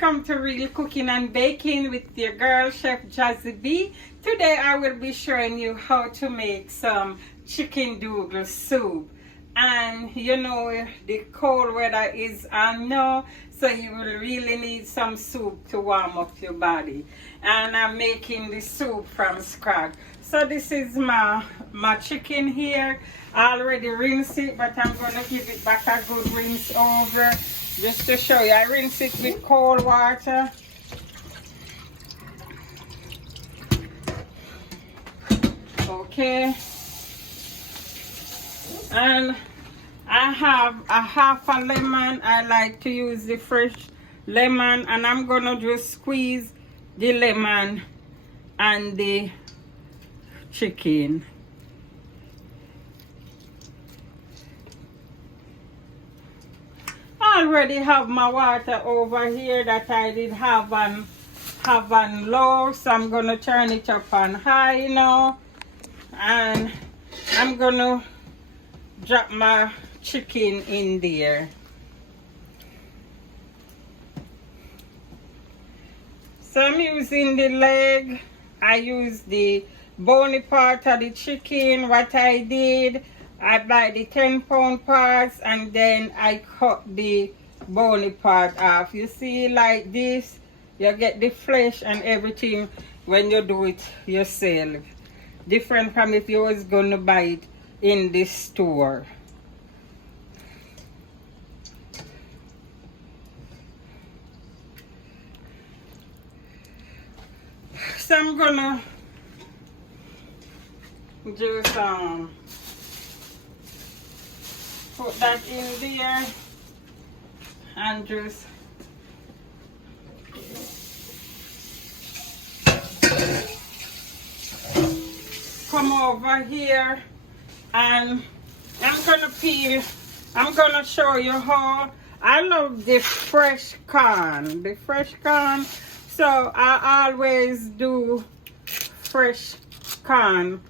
welcome to Real Cooking and Baking with your girl Chef Jazzy B. Today I will be showing you how to make some chicken noodle soup. And you know the cold weather is on now, so you will really need some soup to warm up your body. And I'm making the soup from scratch. So this is my chicken here. I already rinsed it, but I'm going to give it back a good rinse over just to show you. I rinse it with cold water. Okay. And I have a half a lemon. I like to use the fresh lemon, and I'm going to just squeeze the lemon and the chicken. I already have my water over here that I did have on low, so I'm gonna turn it up on high now, and I'm gonna drop my chicken in there. So I'm using the leg. I use the bony part of the chicken. What I did, I buy the 10-pound parts and then I cut the bony part off. You see, like this, you get the flesh and everything when you do it yourself. Different from if you was gonna buy it in the store. So I'm gonna just put that in there and just come over here, and I'm gonna peel. I'm gonna show you how I love the fresh corn. The fresh corn. So I always do fresh corn,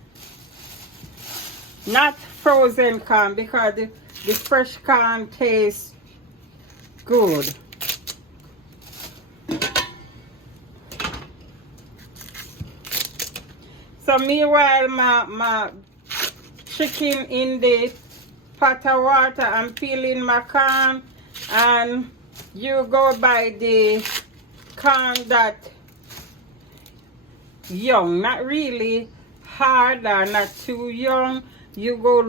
not frozen corn, because the fresh corn tastes good. So meanwhile my chicken in the pot of water, I'm peeling my corn, and you go by the corn that young, not really hard or not too young. You go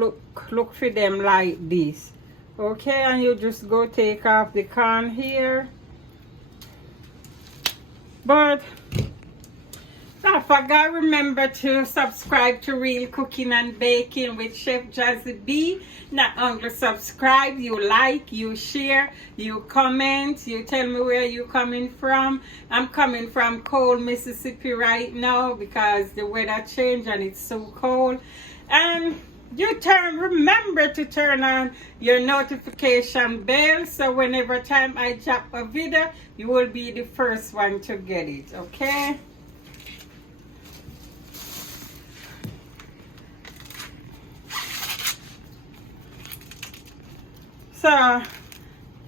look for them like this. Okay, and you just go take off the corn here. But I forgot, remember to subscribe to Real Cooking and Baking with Chef Jazzy B. Not only subscribe, you like, you share, you comment, you tell me where you coming from. I'm coming from cold Mississippi right now because the weather changed and it's so cold. And you remember to turn on your notification bell, so whenever time I drop a video, you will be the first one to get it, okay? So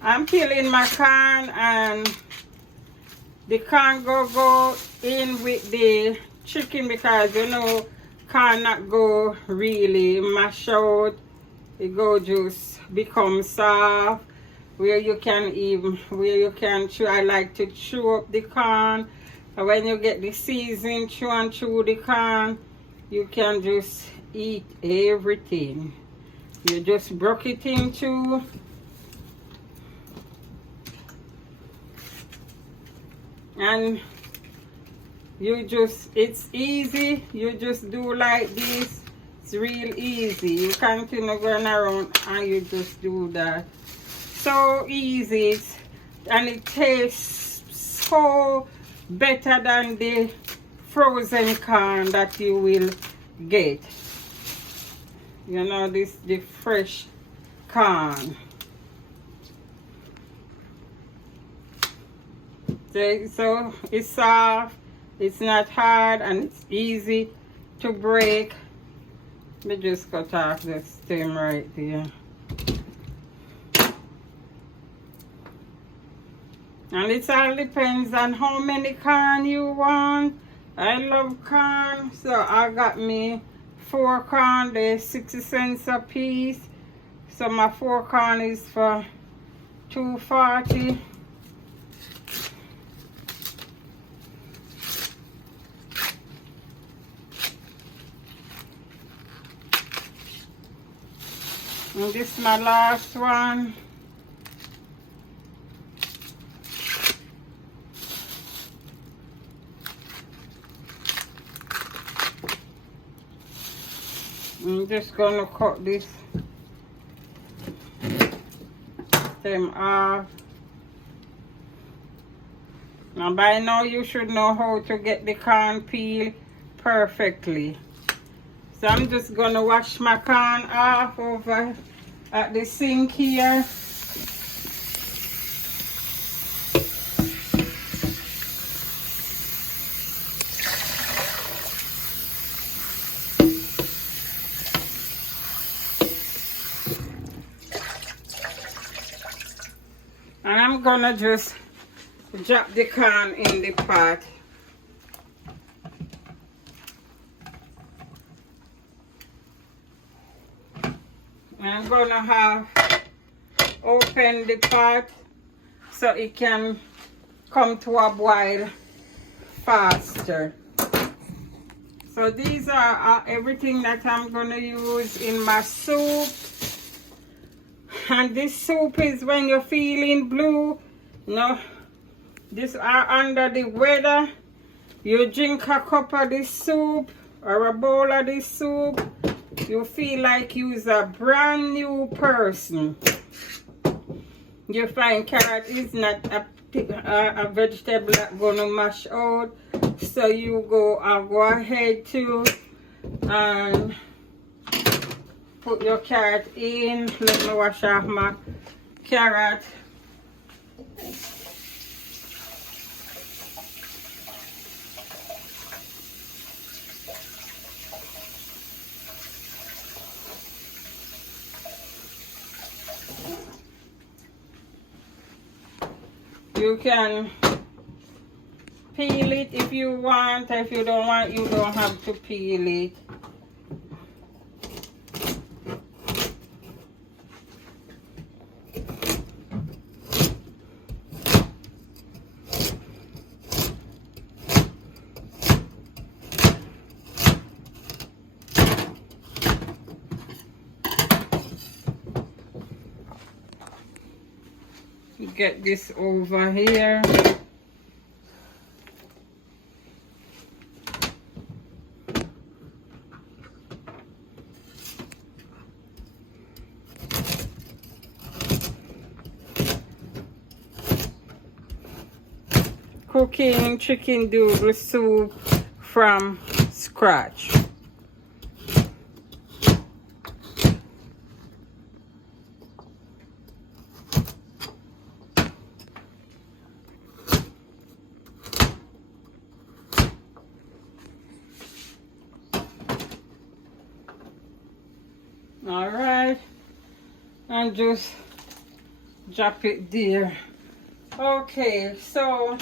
I'm peeling my corn, and the corn go in with the chicken, because you know corn not go really mash out. It go just become soft, where you can chew. I like to chew up the corn, and when you get the seasoning, chew the corn, you can just eat everything. You just broke it into. And it's easy. You just do like this. It's real easy. You continue going around and you just do that. So easy. And it tastes so better than the frozen corn that you will get. You know, the fresh corn. So it's soft, it's not hard, and it's easy to break. Let me just cut off the stem right there. And it all depends on how many corn you want. I love corn, so I got me 4 corn. They're 60 cents a piece. So my 4 corn is for $2.40. And this is my last one. I'm just gonna cut this stem off. Now by now you should know how to get the corn peel perfectly. So I'm just gonna wash my corn off over at the sink here. And I'm gonna just drop the corn in the pot. I'm gonna have open the pot so it can come to a boil faster. So these are everything that I'm gonna use in my soup. And this soup is when you're feeling blue, no, this are under the weather. You drink a cup of this soup or a bowl of this soup, you feel like you's a brand new person. You find carrot is not a vegetable that's gonna mash out, so you go ahead too and put your carrot in. Let me wash off my carrot. You can peel it if you want. If you don't want, you don't have to peel it. Get this over here. Cooking chicken noodle soup from scratch. All right, and just drop it there. Okay, so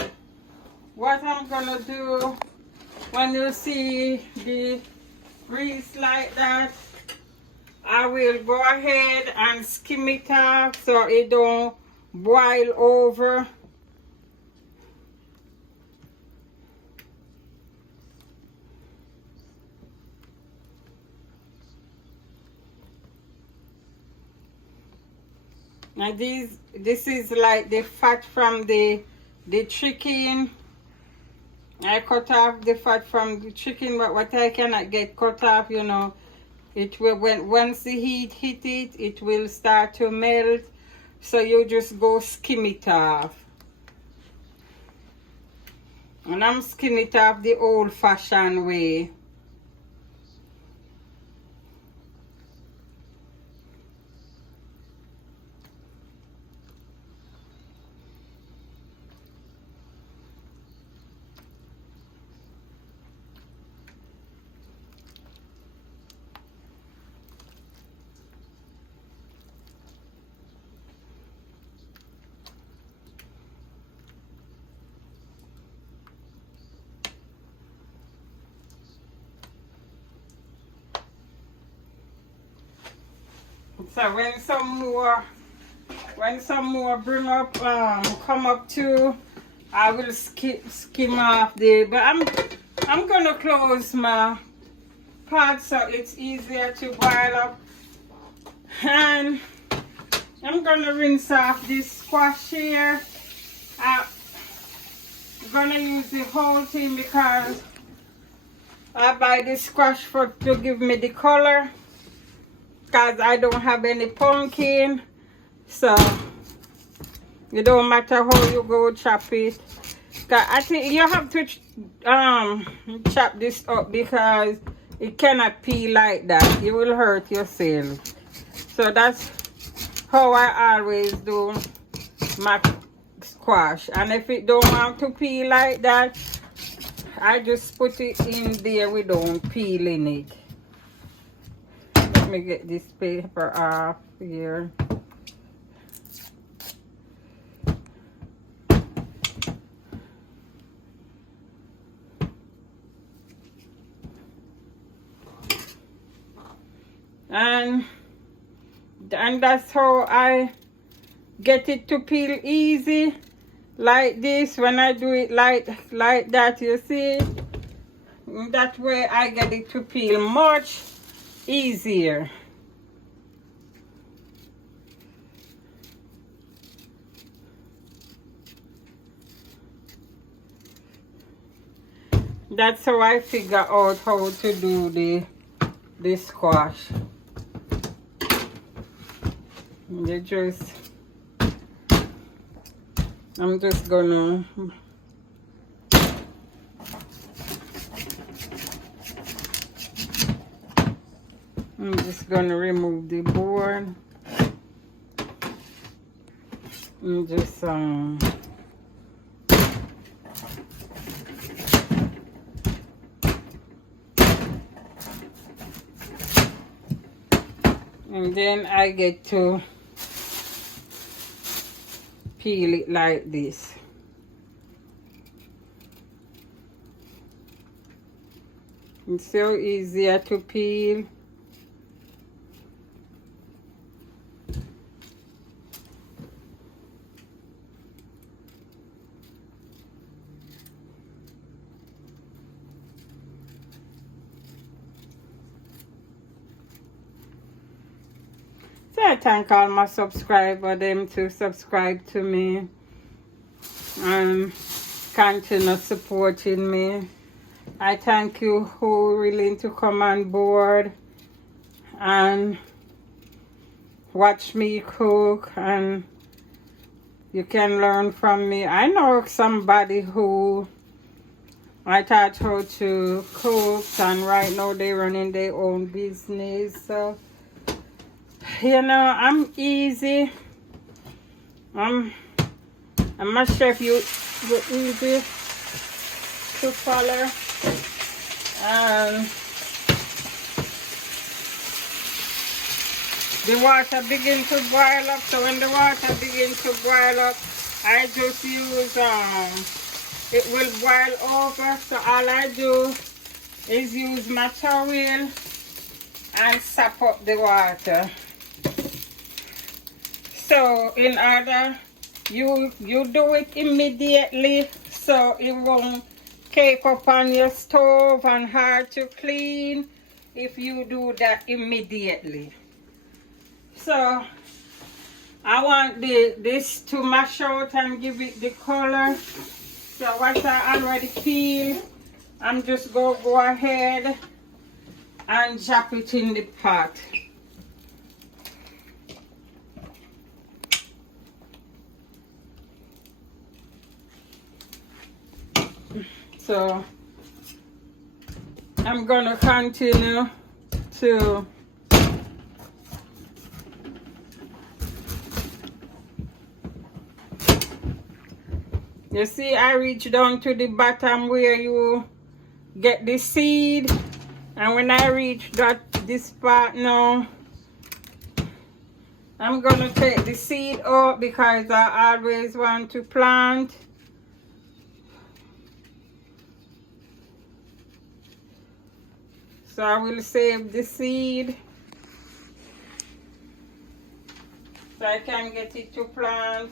what I'm gonna do when you see the grease like that, I will go ahead and skim it off so it don't boil over. Now this is like the fat from the chicken. I cut off the fat from the chicken, but what I cannot get cut off, you know, it will, once the heat hit it, it will start to melt. So you just go skim it off. And I'm skimming it off the old-fashioned way. So when some more bring up, come up too, I will skim off but I'm gonna close my pot so it's easier to boil up. And I'm gonna rinse off this squash here. I'm gonna use the whole thing because I buy this squash to give me the color, because I don't have any pumpkin. So it don't matter how you go chop it. I think you have to chop this up because it cannot peel like that. You will hurt yourself. So that's how I always do my squash. And if it don't want to peel like that, I just put it in there. We don't peel in it. Let me get this paper off here. And that's how I get it to peel easy, like this. When I do it like that, you see, that way I get it to peel much easier. That's how I figure out how to do the squash. I'm just gonna remove the board and just and then I get to peel it like this. It's so easier to peel. So I thank all my subscribers, them to subscribe to me and continue supporting me. I thank you who willing to come on board and watch me cook, and you can learn from me. I know somebody who I taught how to cook, and right now they're running their own business. So you know, I'm easy. I'm a chef. You're easy to follow. The water begin to boil up. So when the water begin to boil up, I just use it will boil over. So all I do is use my towel and sap up the water. So in order, you do it immediately so it won't cake up on your stove and hard to clean if you do that immediately. So I want this to mash out and give it the color. So what I already peeled, I'm just go ahead and drop it in the pot. So I'm gonna continue to you see, I reach down to the bottom where you get the seed, and when I reach this part now, I'm gonna take the seed out because I always want to plant. So I will save the seed. so I can get it to plant.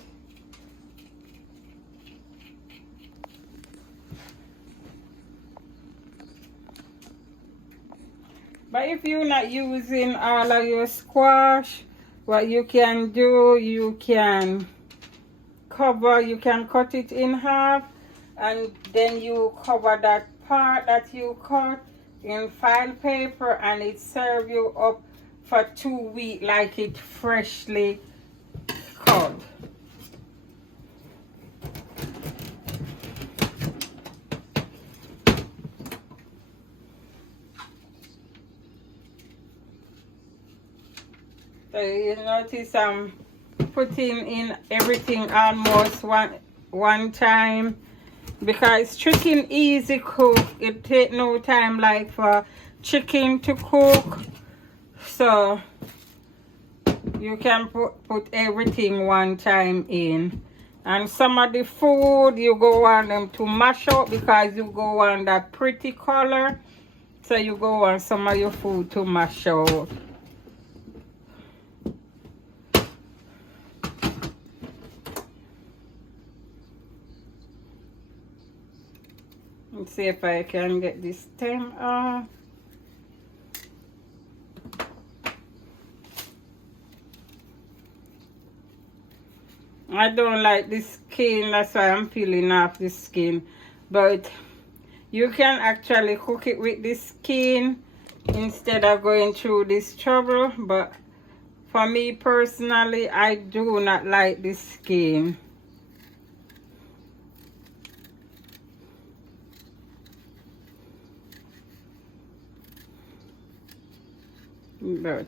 But if you're not using all of your squash, what you can do, you can cut it in half, and then you cover that part that you cut in file paper, and it serve you up for 2 weeks like it freshly cut. So you notice I'm putting in everything almost one time, because chicken easy cook. It take no time like for chicken to cook, so you can put everything one time in. And some of the food you go on them to mash up, because you go on that pretty color, so you go on some of your food to mash out. Let's see if I can get this stem off. I don't like the skin, that's why I'm peeling off the skin. But you can actually cook it with the skin instead of going through this trouble. But for me personally, I do not like the skin. But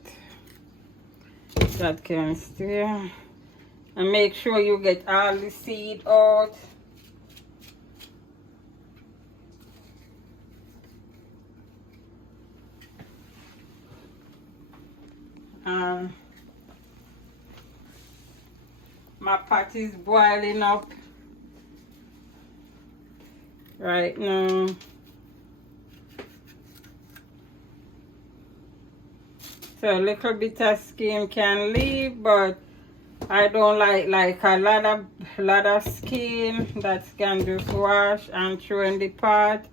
that can stay. And make sure you get all the seed out. My pot is boiling up right now. So a little bit of skin can leave, but I don't like a lot of skin that can just wash and throw in the pot.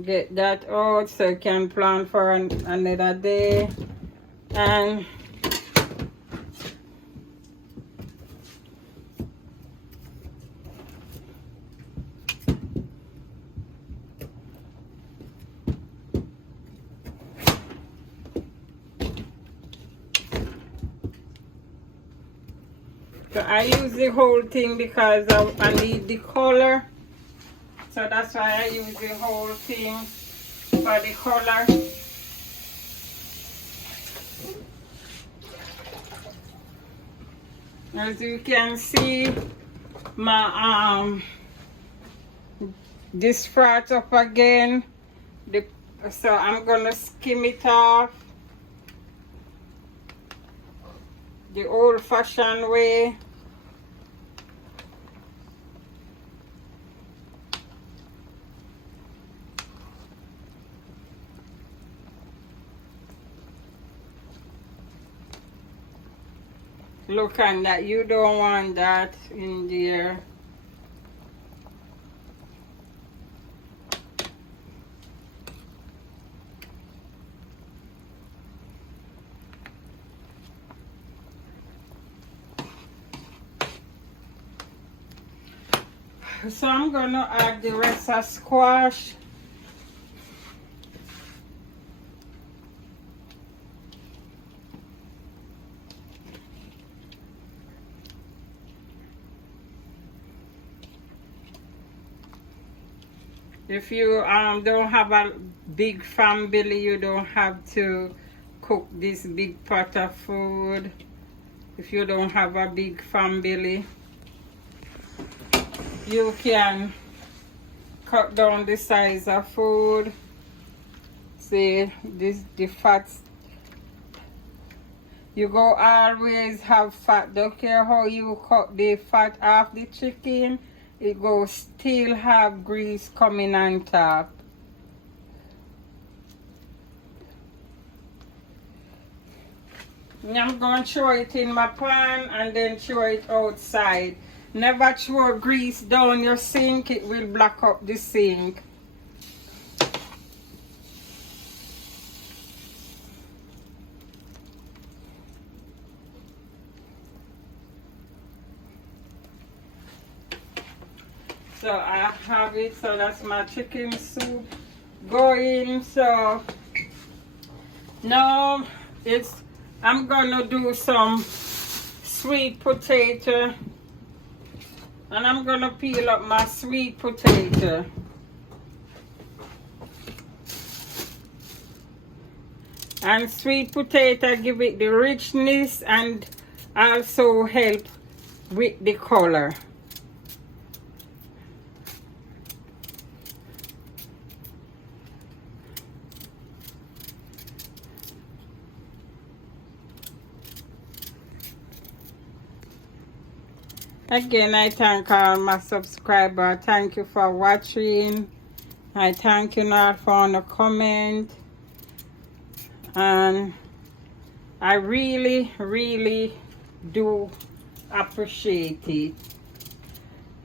Get that out so you can plant for another day. And so I use the whole thing because I need the color. So that's why I use the whole thing for the color. As you can see, my this froth up again. So I'm gonna skim it off the old-fashioned way. Look on that, you don't want that in there. So I'm gonna add the rest of squash. If you don't have a big family, you don't have to cook this big pot of food. If you don't have a big family, you can cut down the size of food. See, the fats. You go always have fat. Don't care how you cut the fat off the chicken, it go still have grease coming on top. I'm going to throw it in my pan and then throw it outside. Never throw grease down your sink, it will block up the sink. So I have it, so that's my chicken soup going. So now I'm gonna do some sweet potato, and I'm gonna peel up my sweet potato. And sweet potato give it the richness and also help with the color. Again, I thank all my subscribers. Thank you for watching. I thank you all for the comment. And I really, really do appreciate it.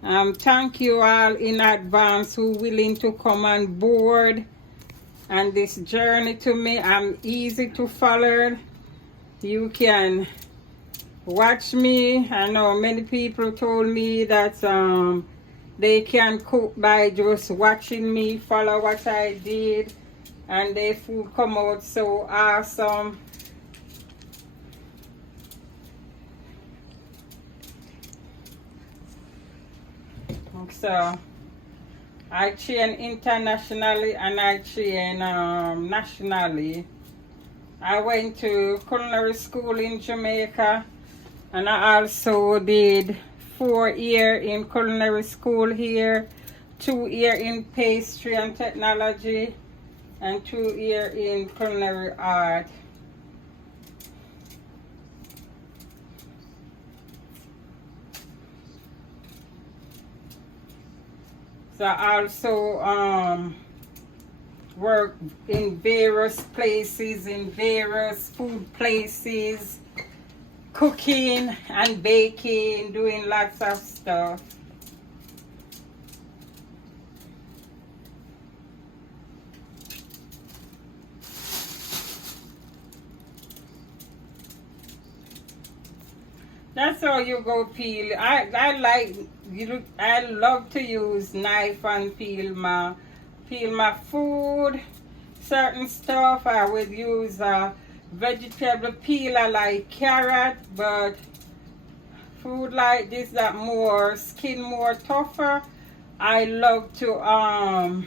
Thank you all in advance who willing to come on board. And this journey to me, I'm easy to follow. You can watch me. I know many people told me that they can cook by just watching me, follow what I did, and their food come out so awesome. So I train internationally and I train nationally. I went to culinary school in Jamaica, and I also did 4 years in culinary school here, 2 years in pastry and technology, and 2 years in culinary art. So I also work in various places, in various food places, cooking and baking, doing lots of stuff. That's how you go peel. I love to use knife and peel my food. Certain stuff I would use vegetable peeler like carrot, but food like this that more skin more tougher, I love to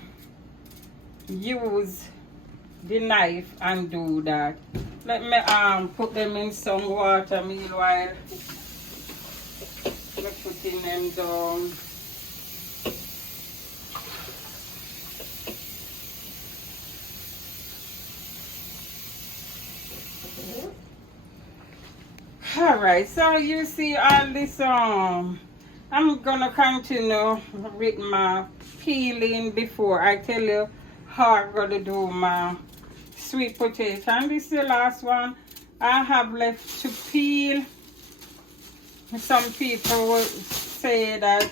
use the knife and do that. Let me put them in some water meanwhile. We're putting them down. Alright, so you see all this I'm gonna continue with my peeling before I tell you how I'm gonna do my sweet potato. And this is the last one I have left to peel. Some people will say that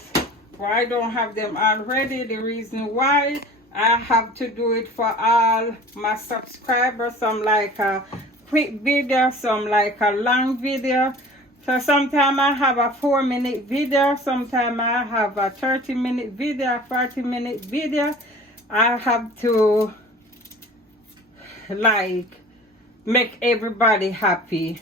why I don't have them already. The reason why I have to do it for all my subscribers. Some like a quick video, some like a long video. So sometimes I have a 4-minute video, sometimes I have a 30-minute video, 40-minute video. I have to like make everybody happy.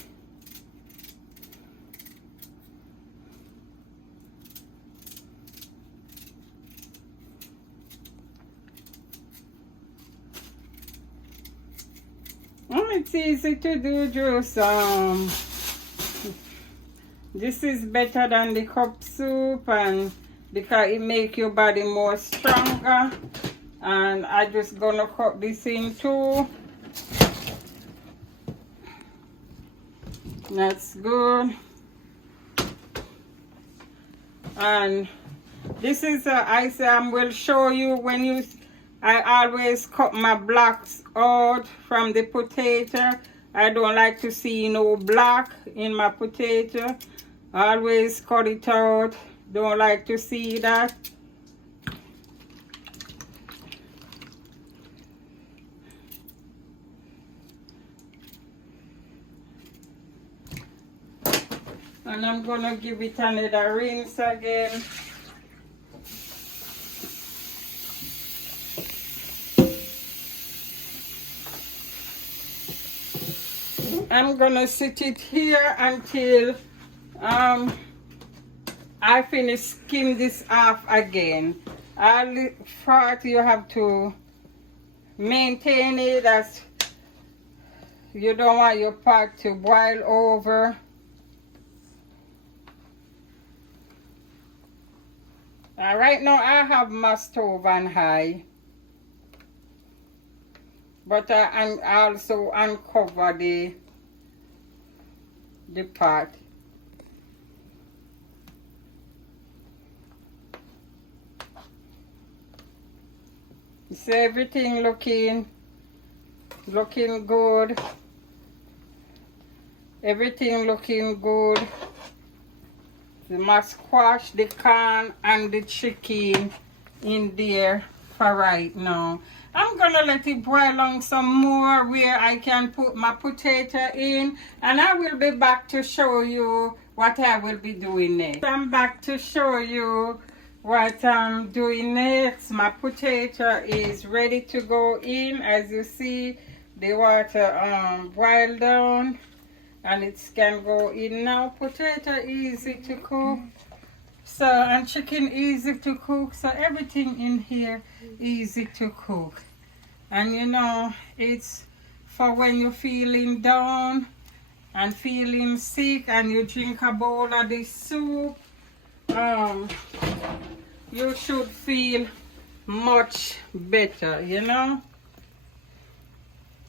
It's easy to do, just this is better than the cup soup, and because it make your body more stronger. And I just gonna cut this in too. That's good. And this is I will show you when you I always cut my blocks out from the potato, I don't like to see no black in my potato. Always cut it out. Don't like to see that. And I'm gonna give it another rinse again. I'm gonna sit it here until I finish skim this off again. First you have to maintain it, as you don't want your pot to boil over. Right now I have my stove on high, but I also uncover the pot. See everything looking good. Everything looking good. You must squash the corn and the chicken in there for right now. I'm gonna let it boil on some more where I can put my potato in, and I will be back to show you what I will be doing next. I'm back to show you what I'm doing next. My potato is ready to go in. As you see, the water boiled down, and it can go in now. Potato easy to cook, so, and chicken easy to cook, so everything in here easy to cook. And you know, it's for when you're feeling down and feeling sick and you drink a bowl of this soup, you should feel much better, you know.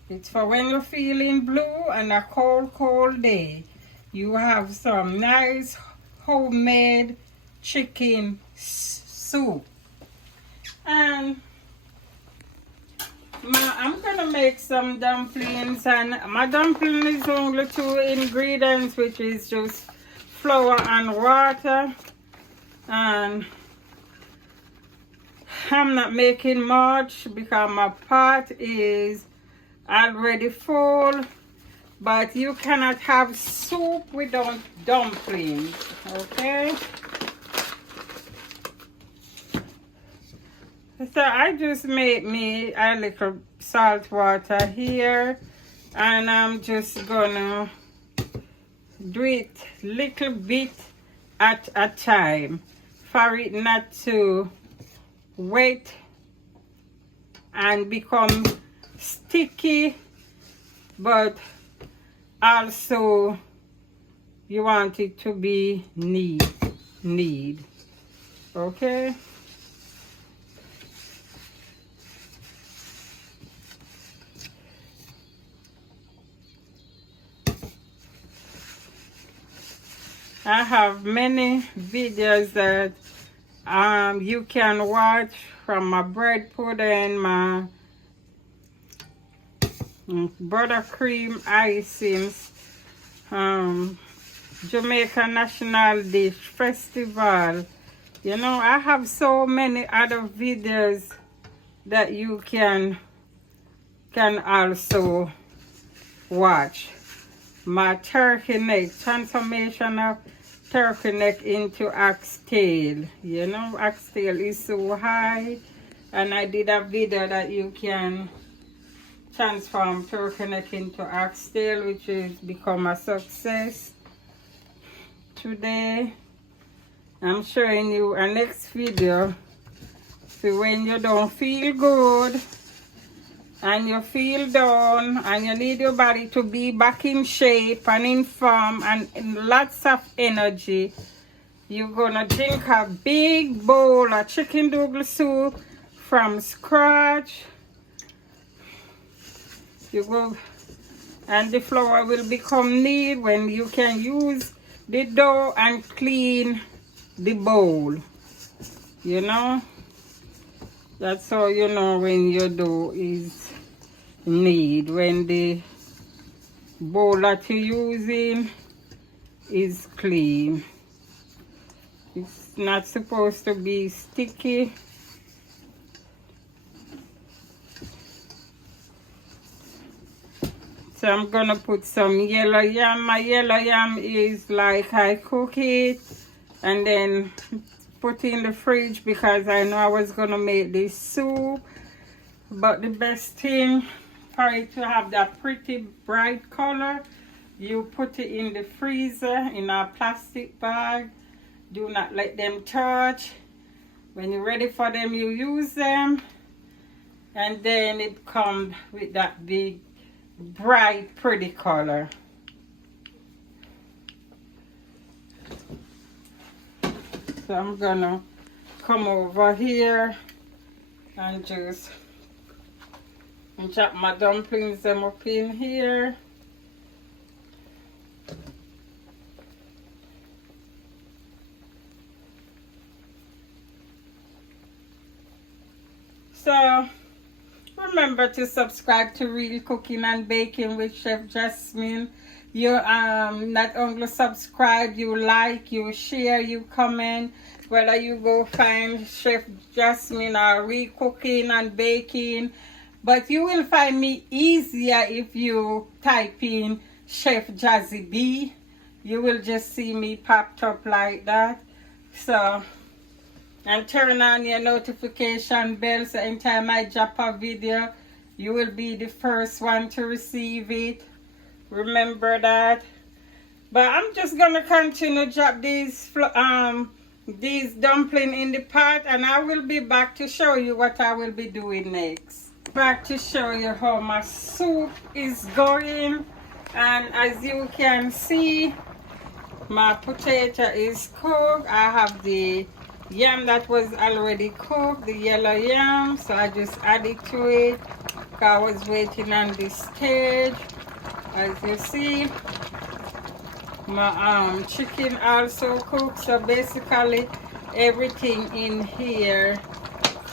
It's for when you're feeling blue and a cold day. You have some nice homemade chicken soup. And I'm gonna make some dumplings, and my dumpling is only 2 ingredients, which is just flour and water. And I'm not making much because my pot is already full, but you cannot have soup without dumplings, okay? So I just made me a little salt water here, and I'm just gonna do it little bit at a time for it not to wet and become sticky, but also you want it to be knead, okay? I have many videos that you can watch, from my bread pudding, my buttercream icings, Jamaica National Dish Festival. You know, I have so many other videos that you can also watch. My turkey neck, transformation of turkey neck into oxtail. You know, oxtail is so high, and I did a video that you can transform turkey neck into oxtail, which has become a success. Today I'm showing you a next video. So when you don't feel good and you feel down and you need your body to be back in shape and in form and in lots of energy, you're gonna drink a big bowl of chicken noodle soup from scratch. You go, and the flour will become knead when you can use the dough and clean the bowl. You know, that's how you know when your dough is knead, when the bowl that you're using is clean. It's not supposed to be sticky. So I'm gonna put some yellow yam. My yellow yam is like I cook it and then put it in the fridge because I know I was gonna make this soup. But the best thing for it to have that pretty bright color, you put it in the freezer in a plastic bag. Do not let them touch. When you're ready for them, you use them. And then it comes with that big bright pretty color. So I'm gonna come over here and just chop my dumplings them up in here. So remember to subscribe to Real Cooking and Baking with Chef Jasmine. You not only subscribe, you like, you share, you comment. Whether you go find Chef Jasmine or Real Cooking and Baking, but you will find me easier if you type in Chef Jazzy B. You will just see me popped up like that. So, and turn on your notification bell so anytime I drop a video, you will be the first one to receive it. Remember that. But I'm just gonna continue to drop these dumplings in the pot, and I will be back to show you what I will be doing next. Back to show you how my soup is going, and as you can see, my potato is cooked. I have the yam that was already cooked, the yellow yam, so I just added to it. I was waiting on this stage. As you see, my chicken also cooked, so basically everything in here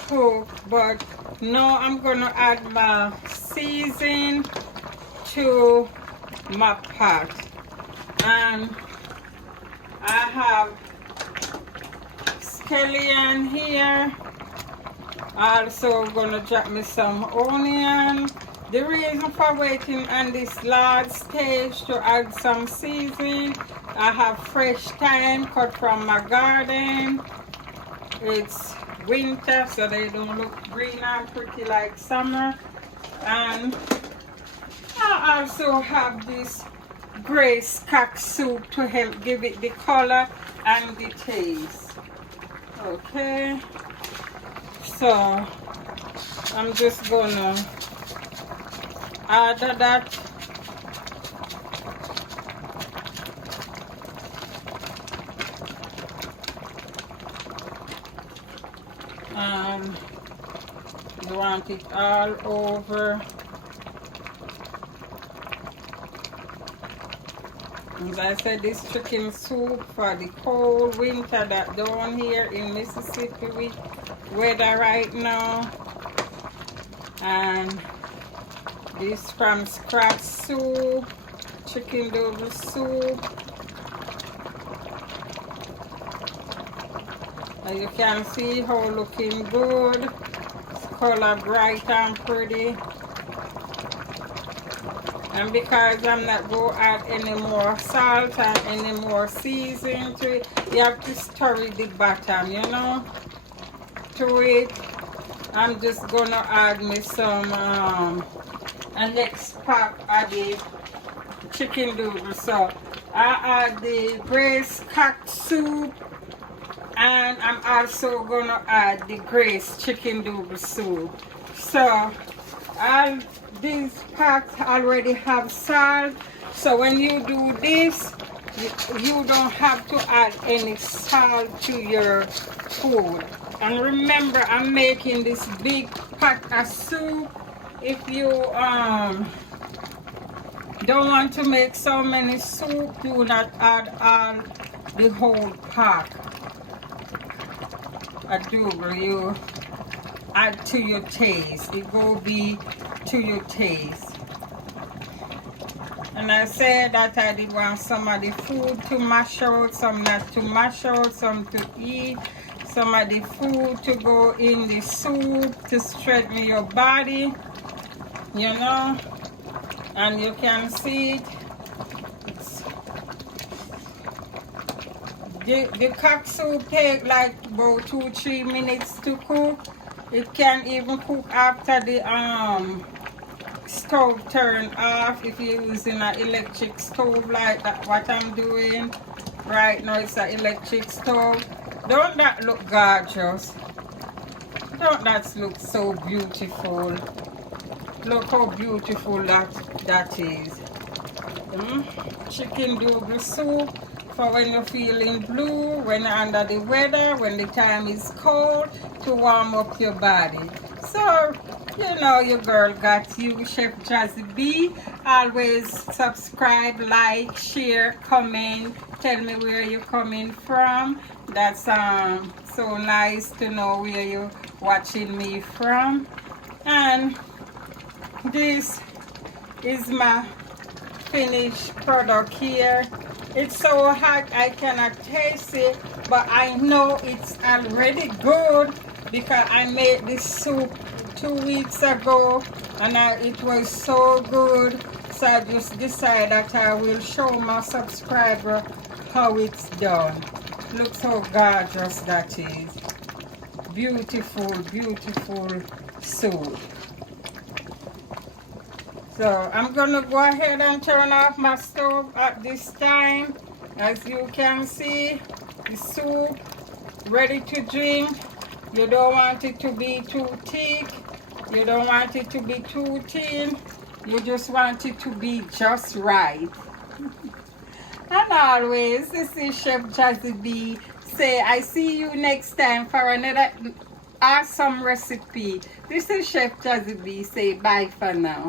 cooked. But now I'm gonna add my seasoning to my pot, and I have scallion here. Also gonna drop me some onion. The reason for waiting on this last stage to add some seasoning, I have fresh thyme cut from my garden. It's winter, so they don't look green and pretty like summer. And I also have this gray scallion soup to help give it the color and the taste. Okay, so I'm just gonna add that. And you want it all over. As I said, this chicken soup for the cold winter that down here in Mississippi with weather right now. And this from scratch soup, chicken noodle soup. As you can see how looking good. It's color bright and pretty. And because I'm not going to add any more salt and any more seasoning to it, you have to stir the bottom, you know, to it. I'm just going to add me some, and next pack of the chicken noodle. So I add the braised scallion soup, and I'm also going to add the braised chicken noodle soup. So these packs already have salt, so when you do this, you don't have to add any salt to your food. And remember, I'm making this big pot of soup. If you don't want to make so many soup, do not add all the whole pot. You add to your taste. It will be to your taste. And I said that I did want some of the food to mash out, some not to mash out, some to eat, some of the food to go in the soup to strengthen your body, you know. And you can see it. The cock soup take like about 2-3 minutes to cook. It can even cook after the stove turn off if you're using an electric stove like that. What I'm doing right now, it's an electric stove. Don't that look gorgeous? Don't that look so beautiful? Look how beautiful that is. Chicken noodle soup for when you're feeling blue, when you're under the weather, when the time is cold, to warm up your body. So, you know, your girl got you, Chef Jazzy B. Always subscribe, like, share, comment, tell me where you're coming from. That's so nice to know where you're watching me from. And this is my finished product here. It's so hot I cannot taste it, but I know it's already good because I made this soup 2 weeks ago and it was so good. So I just decided that I will show my subscriber how it's done. Look how gorgeous that is. Beautiful, beautiful soup. So I'm gonna go ahead and turn off my stove at this time. As you can see, the soup ready to drink. You don't want it to be too thick. You don't want it to be too thin. You just want it to be just right. And always, this is Chef Jazzy B. Say, I see you next time for another awesome recipe. This is Chef Jazzy B. Say bye for now.